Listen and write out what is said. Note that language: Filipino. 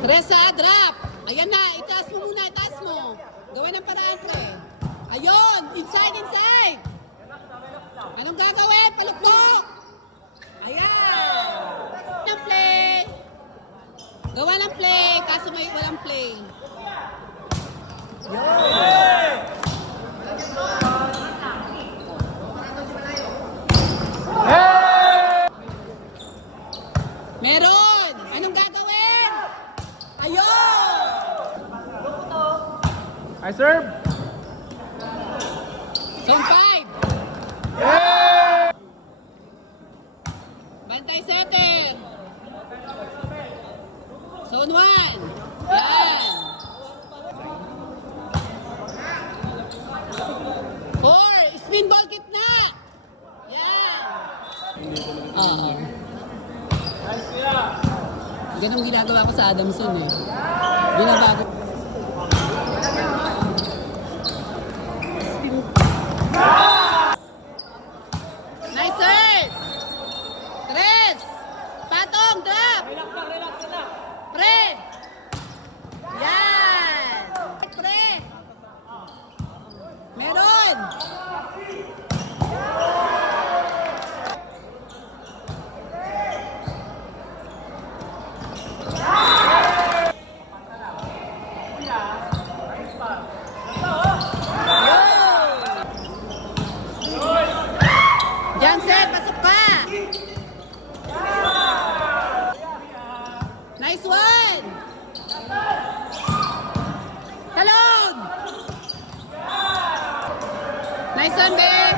Teresa, drop. Ayan na, itaas mo muna, itaas mo. Gawin ang paraan, pre. Ayun, inside, inside. Anong gagawin? Palukpok. Ayan. Ng play. Gawa ng play, kaso may walang play. Meron! Anong gagawin? Ayun! I serve. Zone 5. Bantay setter. Zone 1. Yan. 4. Spin ball kick na. Yan. Oo. Ganun ginagawa ko sa Adamson eh. Binabago. Nice serve! Tres! Patong, drop! Relax na. Fred! Yan! Fred! Meron! Jansen, pasok ka! Nice one! Talon! Nice one, Ben!